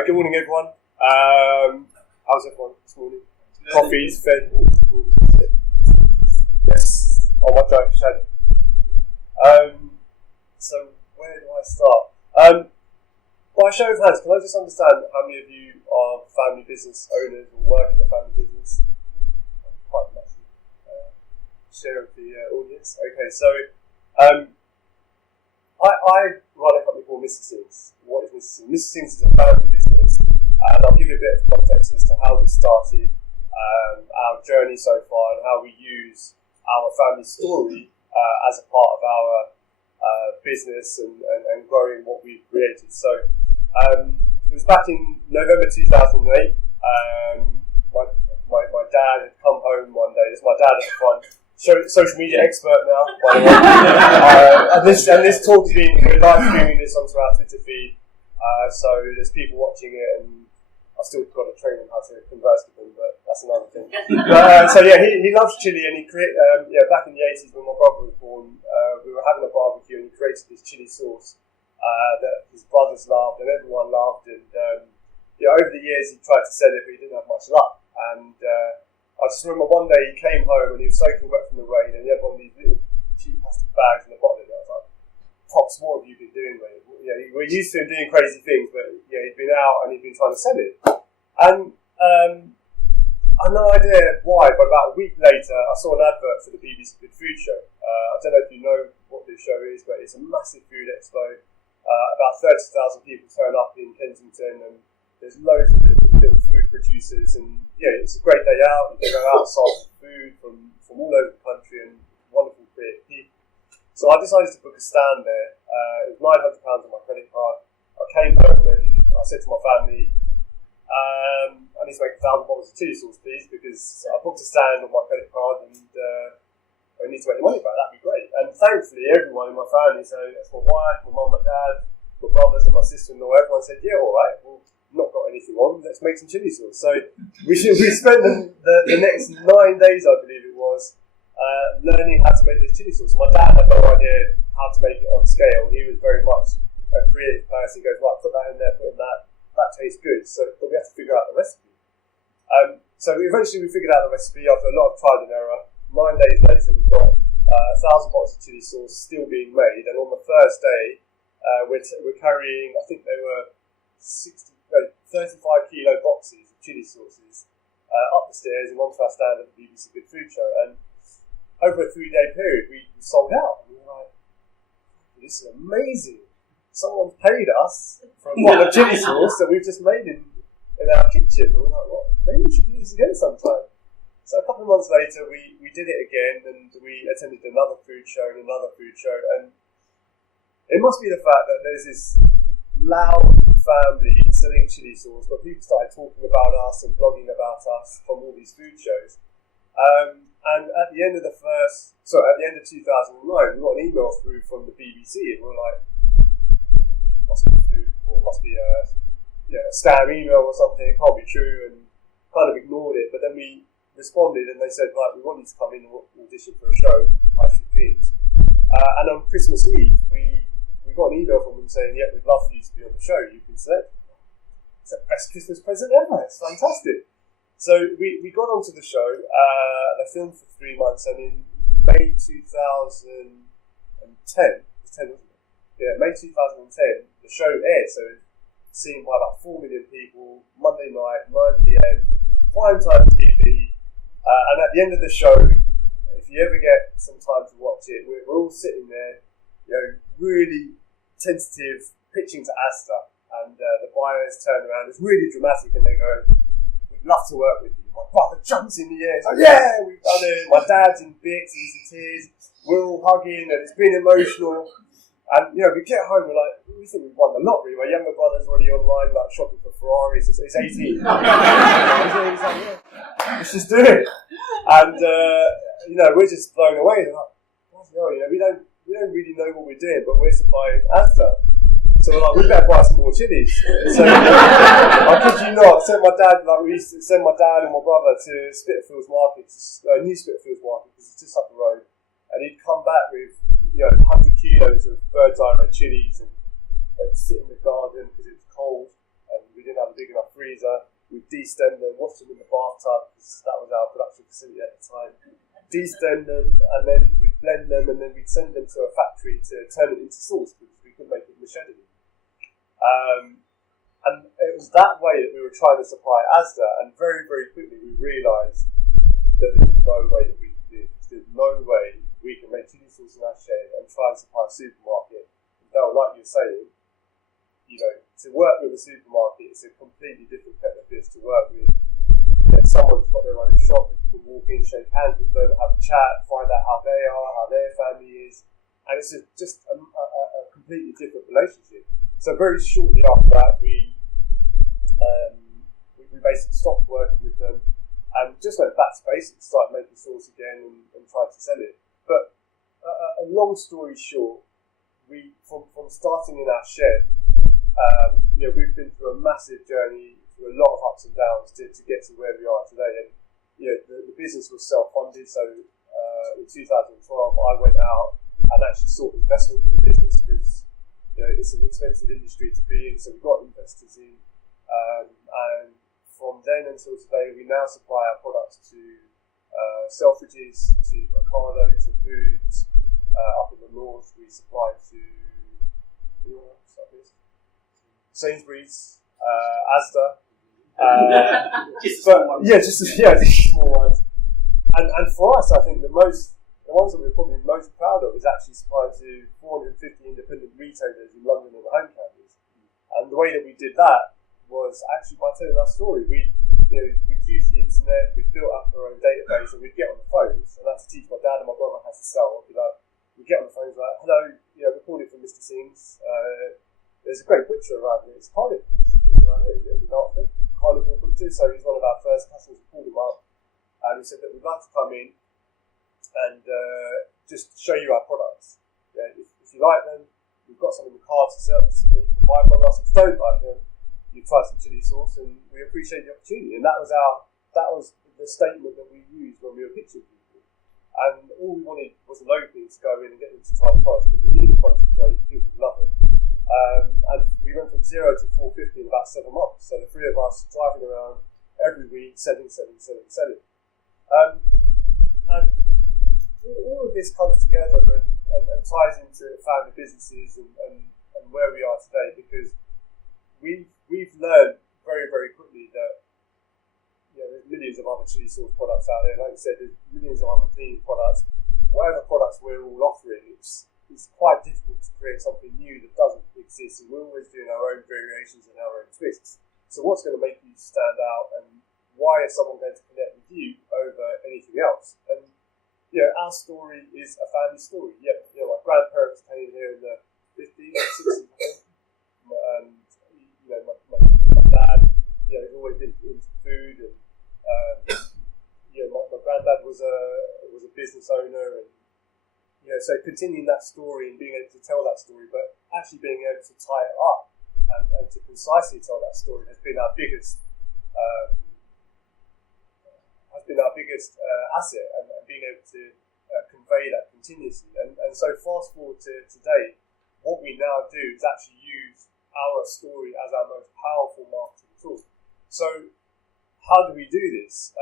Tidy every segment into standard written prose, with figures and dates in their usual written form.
Good morning, everyone. How's everyone this morning? Coffee's fed. Yes. Oh, my joke, Shad. So where do I start? By a show of hands, can I just understand how many of you are family business owners or work in a family business? Quite a massive share of the audience. Okay, so I run a company called Mr. Singh's. What is Mr. Singh? Mr. Singh's is a family business, and I'll give you a bit of context as to how we started, our journey so far, and how we use our family story as a part of our business and growing what we've created. So it was back in November 2008. My dad had come home one day. There's my dad at the front. Social media expert now, by the way. and this talk's we're live streaming this onto our Twitter feed. So there's people watching it, and I've still got to train him how to converse with them, but that's another thing. So yeah, he loves chili, and he back in the 80s when my brother was born, we were having a barbecue, and he created this chili sauce that his brothers loved, and everyone loved, and over the years he tried to sell it, but he didn't have much luck. And I just remember one day he came home and he was soaking wet from the rain, and he had one of these little cheap plastic bags in the bottom of it. I was like, "Pops, what have you been doing, mate?" We're used to him doing crazy things, but he'd been out and he'd been trying to sell it. And I had no idea why, but about a week later I saw an advert for the BBC Good Food Show. I don't know if you know what this show is, but it's a massive food expo. About 30,000 people turn up in Kensington, and there's loads of little food producers, and it's a great day out. You can go out and sample food from all over the country, and wonderful creative people. So I decided to book a stand there. It was £900 on my credit card. I came home and I said to my family, I need to make 1,000 bottles of chili sauce, please, because I booked a stand on my credit card, and I need to make the money back. That'd be great. And thankfully, everyone in my family, so that's my wife, my mum, my dad, my brothers, and my sister-in-law, everyone said, "Yeah, all right. Well, not got anything on, let's make some chili sauce." So we spent the next 9 days, I believe it was, learning how to make this chili sauce. My dad had no idea how to make it on scale. He was very much a creative person. He goes, "Right, put that in there, put in that tastes good." But we have to figure out the recipe. So eventually we figured out the recipe after a lot of trial and error. 9 days later, we've got 1,000 bottles of chili sauce still being made, and on the first day, we're carrying, I think they were 35 kilo boxes of chili sauces up the stairs and onto our stand at the BBC Good Food Show. And over a 3-day period, we sold out. And we were like, "This is amazing. Someone's paid us for a bottle of chili sauce that we've just made in our kitchen." And we're like, "Well, maybe we should do this again sometime." So a couple of months later, we did it again, and we attended another food show and another food show. And it must be the fact that there's this loud family selling chili sauce, but people started talking about us and blogging about us from all these food shows. And at the end of 2009, we got an email through from the BBC, and we were like, "Must be fluke, or must be a scam email or something. It can't be true," and kind of ignored it. But then we responded, and they said, "Right, we want you to come in and audition for a show, High Street Dreams." And on Christmas Eve, we got an email from them saying, "Yeah, we'd love for you to be on the show. You've been selected." It's the best Christmas present ever. It's fantastic. So we got onto the show. They filmed for 3 months, and in May 2010, it was 10, wasn't it? Yeah, May 2010, the show aired. So it's seen by about 4 million people. Monday night, 9 p.m, primetime TV. And at the end of the show, if you ever get some time to watch it, we're all sitting there, really tentative, pitching to Asda, and the buyers turn around. It's really dramatic, and they go, "We'd love to work with you." My brother jumps in the air. He's like, "Yeah, we've done it." My dad's in bits, he's in tears. We're all hugging, and it's been emotional. And we get home, we're like, "We think we've won the lottery." My younger brother's already online, like shopping for Ferraris. He's 18. He's like, "Yeah, let's just do it." And we're just blown away. They're like, we don't really know what we're doing, but we're supplying Asda. So we're like, "We better buy some more chilies." So I kid you not, we used to send my dad and my brother to Spitalfields Market, New Spitalfields Market, because it's just up the road, and he'd come back with 100 kilos of bird's eye red chilies, and they'd sit in the garden because it was cold and we didn't have big enough freezer. We'd de-stem them, wash them in the bathtub, because that was our production facility at the time. De-stem them, and then we'd blend them, and then we'd send them to a factory to turn it into sauce, because we couldn't make it in the shed anymore. And it was that way that we were trying to supply Asda, and very, very quickly we realised that there's no way that we can do this. There's no way we can make chili sauce in our shed and try and supply a supermarket. Though, like you're saying, you know, to work with a supermarket is a completely different kettle of fish to work with, you know, someone who's got their own shop and you can walk in, shake hands with them, have a chat, find out how they are, how their family is, and it's just a completely different relationship. So very shortly after that, we basically stopped working with them and just went back to basics, started making sauce again and tried to sell it. But a long story short, we from starting in our shed, you know, we've been through a massive journey, through a lot of ups and downs to get to where we are today. And you know, the business was self-funded. So in 2012, I went out and actually sought investment for the business because, you know, it's an expensive industry to be in. So we got investors in, and from then until today, we now supply our products to Selfridges, to Ocado, to Boots. Up in the north, we supply to Sainsbury's, Asda. Just small ones. And for us, I think the ones that we're probably most proud of is actually supplying to 450 independent retailers in London and the home counties. And the way that we did that was actually by telling our story. We'd use the internet, we'd built up our own database, and we'd get on the phones, and I had to teach my dad and my brother how to sell. We'd get on the phones like, hello, you know, we're calling from Mr. Singh's. There's a great butcher around here. It's Carnival. Just around here, Carnival Butcher. So he's one of our first customers. We called him up, and we said that we'd like to come in and just show you our products. Yeah, if you like them, we've got some in the car to sell that you can buy from us. If you don't like them, you try some chili sauce, and we appreciate the opportunity. And that was the statement that we used when we were pitching people. And all we wanted was a local to go in and get them to try the products, because we knew the products were great, people would love them. And we went from 0 to 450 in about 7 months. So the three of us driving around every week, selling. And all of this comes together and ties into family businesses and where we are today, because we've learned very, very quickly that, you know, there's millions of other chili sauce products out there. Like I said, there's millions of other cleaning products. Whatever products we're all offering, it's quite difficult to create something new that doesn't exist, and we're always doing our own variations and our own twists. So what's going to make you stand out, and why is someone going to connect with you over anything else? And, you know, our story is a family story. Yeah, you know, my grandparents came here in the 50s, 60s, and, you know, my dad, you know, has always been into food, and you know, my granddad was a business owner, and, you know, so continuing that story and being able to tell that story, but actually being able to tie it up and to concisely tell that story has been our biggest asset, and being able to convey that continuously. And so fast forward to today, what we now do is actually use our story as our most powerful marketing tool. So how do we do this?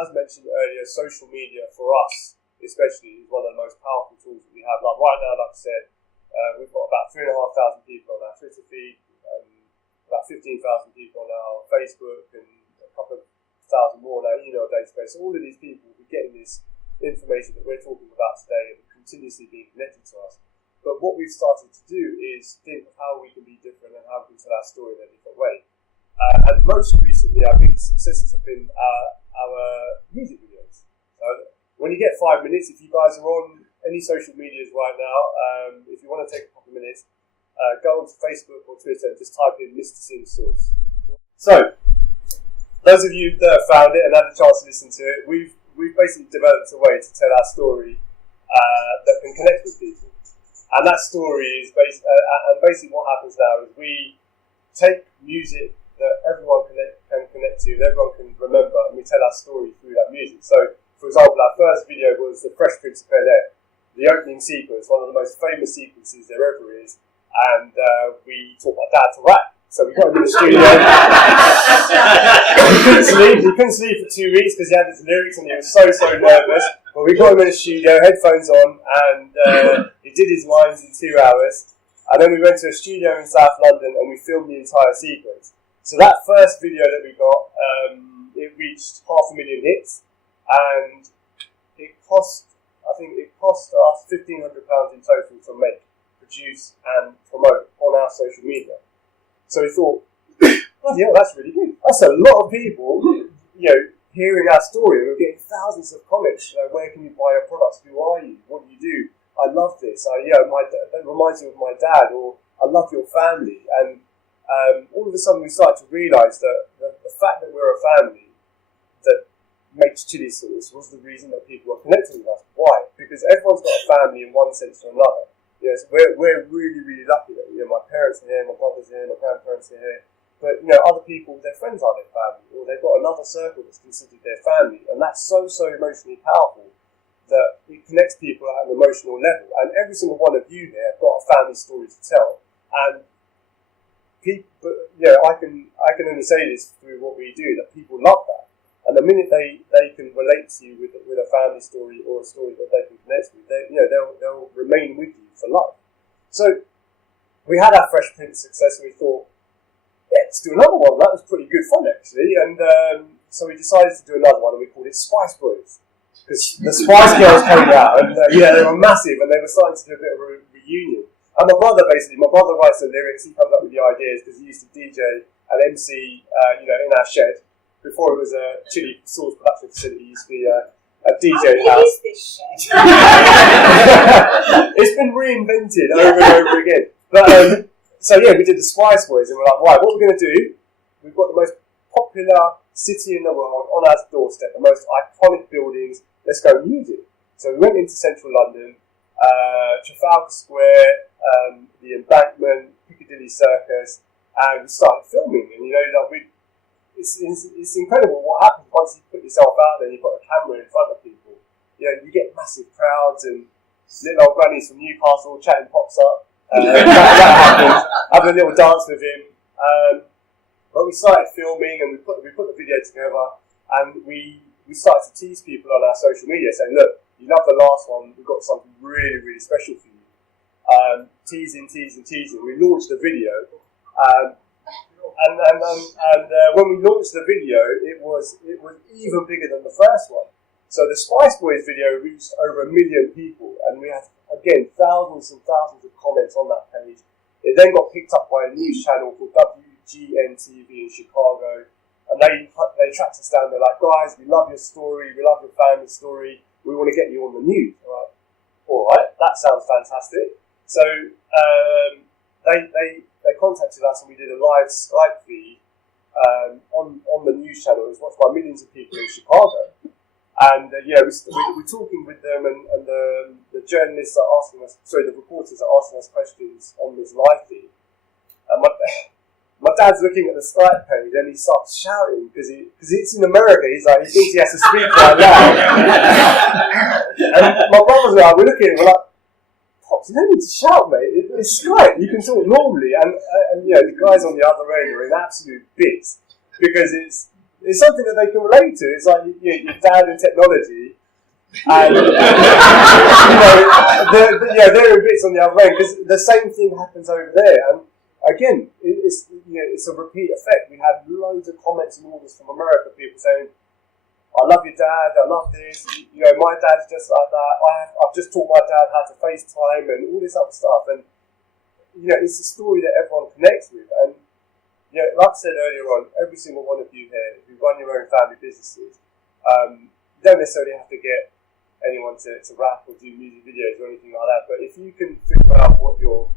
As mentioned earlier, social media for us especially is one of the most powerful tools that we have. Like right now, like I said, we've got about 3,500 people on our Twitter feed, about 15,000 people on our Facebook, and a couple of thousand more on our email database. So all of these people will be getting this information that we're talking about today and continuously being connected to us. But what we've started to do is think of how we can be different and how we can tell our story in a different way. And most recently, our biggest successes have been our music videos. So when you get 5 minutes, if you guys are on any social medias right now, if you want to take a couple of minutes, go onto Facebook or Twitter and just type in Mr. Singh Sauce. So, those of you that have found it and had a chance to listen to it, we've basically developed a way to tell our story that can connect with people. And that story is basically what happens now is we take music that everyone can connect to and everyone can remember, and we tell our story through that music. So, for example, our first video was The Fresh Prince of Bel-Air, the opening sequence, one of the most famous sequences there ever is, and we taught my dad to rap So we got him in the studio. He couldn't sleep for 2 weeks because he had his lyrics and he was so nervous. But we got him in the studio, headphones on, and he did his lines in 2 hours. And then we went to a studio in South London and we filmed the entire sequence. So that first video that we got, it reached 500,000 hits, and it cost us £1,500 in total to make, produce, and promote on our social media. So we thought, bloody hell, that's really good. That's a lot of people, hearing our story. And we're getting thousands of comments. Where can you buy your products? Who are you? What do you do? I love this. That reminds me of my dad, or I love your family. And all of a sudden we started to realise that the fact that we're a family that makes chili sauce was the reason that people were connecting with us. Why? Because everyone's got a family in one sense or another. So we're really, really lucky that my parents are here, my brother's here, my grandparents are here. But other people, their friends are their family, or they've got another circle that's considered their family, and that's so emotionally powerful that it connects people at an emotional level. And every single one of you here have got a family story to tell. And people, I can only say this through what we do, that people love that. And the minute they can relate to you with a family story or a story that they can connect with, they'll remain with you for life. So we had our Fresh Prince success, and we thought, let's do another one. That was pretty good fun, actually. And so we decided to do another one, and we called it Spice Boys, because the Spice Girls came out, and they were massive, and they were starting to do a bit of a reunion. And my brother writes the lyrics. He comes up with the ideas because he used to DJ and MC, in our shed. Before it was a chili sauce production facility, it used to be a DJ house. Is this shed? It's been reinvented over and over again. But we did the Spice Boys, and we're like, right, what we're going to do? We've got the most popular city in the world on our doorstep, the most iconic buildings. Let's go use it. So we went into central London, Trafalgar Square, the Embankment, Piccadilly Circus, and we started filming. And it's incredible what happens once you put yourself out there and you put a camera in front of people. You get massive crowds, and little old grannies from Newcastle chatting pops up. That happens. Having a little dance with him. But we started filming, and we put the video together, and we started to tease people on our social media, saying, look, you love the last one, we've got something really, really special for you. Teasing. We launched the video, and when we launched the video, it was even bigger than the first one. So the Spice Boys video reached over 1 million people, and we had, again, thousands and thousands of comments on that page. It then got picked up by a news channel called WGN-TV in Chicago, and they tracked us down. They're like, guys, we love your story, we love your family story, we want to get you on the news. We're like, all right, that sounds fantastic. So they contacted us, and we did a live Skype feed on the news channel. It was watched by millions of people in Chicago. And we're talking with them, and the journalists are asking us, the reporters are asking us questions on this live feed. And my dad's looking at the Skype page, and he starts shouting because it's in America. He thinks he has to speak quite loud. And my brother's like, we're looking, we're like, Pops, you don't need to shout, mate. It's Skype. You can talk normally, and the guys on the other end are in absolute bits because it's something that they can relate to. It's like your dad in technology, and they're in bits on the other end because the same thing happens over there. And again, it's a repeat effect. We had loads of comments and orders from America, people saying, "I love your dad. I love this. My dad's just like that. I've just taught my dad how to FaceTime and all this other stuff." And it's a story that everyone connects with. And like I said earlier on, every single one of you here who run your own family businesses, you don't necessarily have to get anyone to rap or do music videos or anything like that. But if you can figure out what your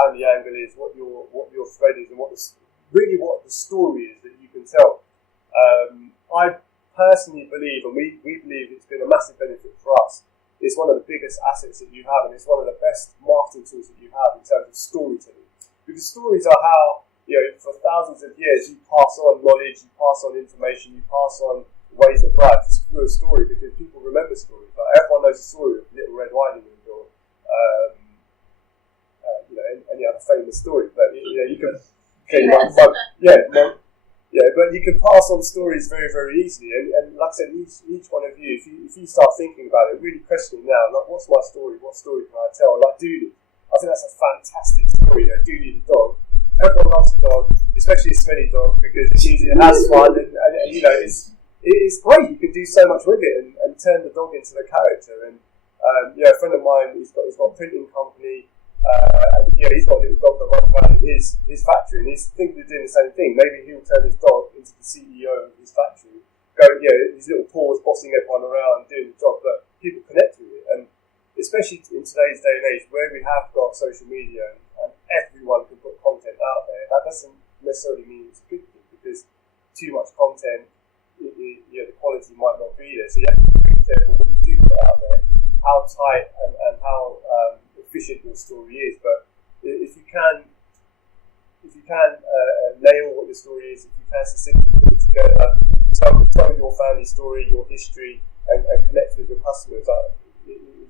family angle is, what your thread is, and what the story is that you can tell. I personally believe, and we believe it's been a massive benefit for us. It's one of the biggest assets that you have, and it's one of the best marketing tools that you have in terms of storytelling. Because stories are how, for thousands of years, you pass on knowledge, you pass on information, you pass on ways of life through a story, because people remember stories. Like everyone knows the story of Little Red Riding Hood or any other famous story, but you can. Okay, but you can pass on stories very, very easily. And like I said, each one of you, if you start thinking about it, really questioning now, like, what's my story? What story can I tell? Like Dooley. I think that's a fantastic story. Dooley the dog. Everyone loves a dog, especially a smelly dog, because it's easy, it has fun, and it's great. You can do so much with it and turn the dog into the character. And a friend of mine, he's got a printing company, and he's got a little dog that runs around in his factory, and he's thinking of doing the same thing. Maybe he'll turn his dog into the CEO of his factory, his little paws bossing everyone around doing the job, but people connect with it. And especially in today's day and age, where we have got social media and everyone can put content out there, that doesn't necessarily mean it's a good thing, because too much content, the quality might not be there. So you have to be careful what you do put out there, how tight and how efficient your story is. But if you can nail what your story is, if you can succinctly put it together, tell your family story, your history, and connect with your customers,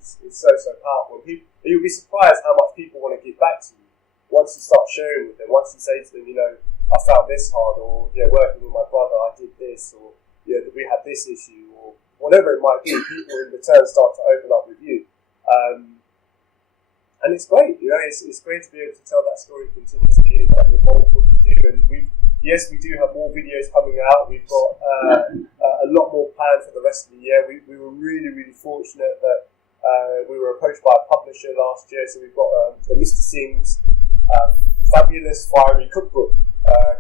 it's so powerful. You'll be surprised how much people want to give back to you once you start sharing with them. Once you say to them, I found this hard, or working with my brother, I did this, or we had this issue, or whatever it might be. People in return start to open up with you, and it's great. It's great to be able to tell that story continuously and evolve what you do. And we do have more videos coming out. We've got a lot more planned for the rest of the year. We were really, really fortunate that we were approached by a publisher last year, so we've got the Mr. Singh's fabulous fiery cookbook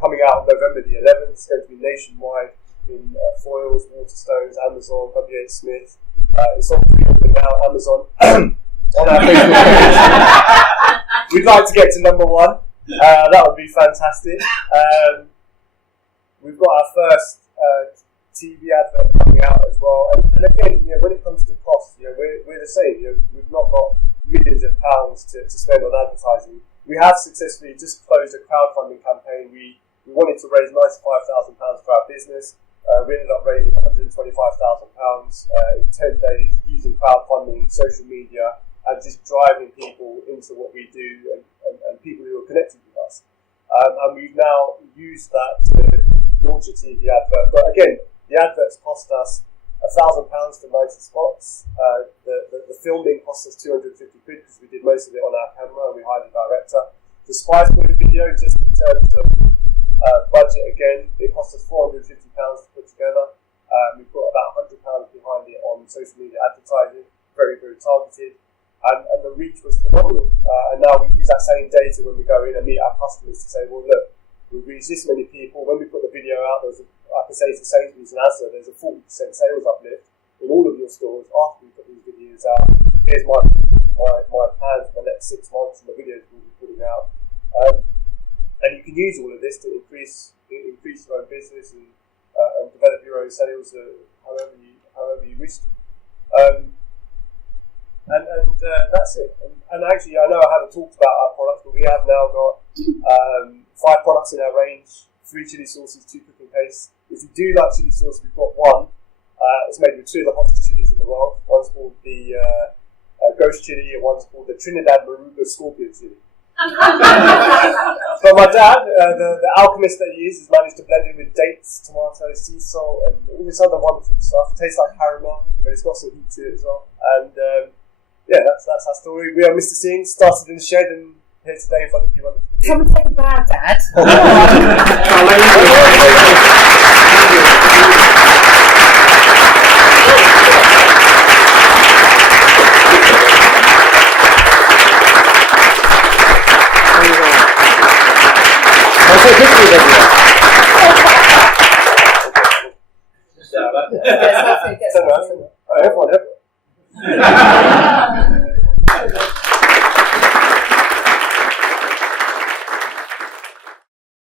coming out on November the 11th. It's going to be nationwide in Foyles, Waterstones, Amazon, W.H. Smith. It's on pre-order now, Amazon. On our Facebook page. We'd like to get to number 1. That would be fantastic. We've got our first TV advert coming out as well. And again, when it comes to costs, we're the same. We've not got millions of pounds to spend on advertising. We have successfully just closed a crowdfunding campaign. We wanted to raise £95,000 for our business. We ended up raising £125,000 in 10 days using crowdfunding, social media, and just driving people into what we do and people who are connected with us. And we've now used that to launch a TV advert. But again, the adverts cost us £1,000 for 90 spots. The filming cost us £250 because we did most of it on our camera and we hired a director. The Spice Boy video, just in terms of budget again, it cost us £450 to put together. We've got about £100 behind it on social media advertising, very, very targeted. And the reach was phenomenal. And now we use that same data when we go in and meet our customers to say, well, look, we've reached this many people. When we put the video out, I can say to Sainsbury's and Asda, there's a 40% sales uplift in all of your stores after we put these videos out. Here's my plan for the next 6 months and the videos we'll be putting out. And you can use all of this to increase your own business and develop your own sales however you wish to. And that's it. And actually, I know I haven't talked about our products, but we have now got 5 products in our range: 3 chili sauces, 2 cooking pastes. If you do like chili sauce, we've got one. It's made with 2 of the hottest chilies in the world. One's called the Ghost Chili, and one's called the Trinidad Moruga Scorpion Chili. But my dad, the alchemist that he is, has managed to blend it with dates, tomatoes, sea salt, and all this other wonderful stuff. It tastes like caramel, but it's got some heat to it as well. And that's our story. We are Mr. Singh, started in the shed, and here today in front of you. Come and take a bow, Dad. Everyone.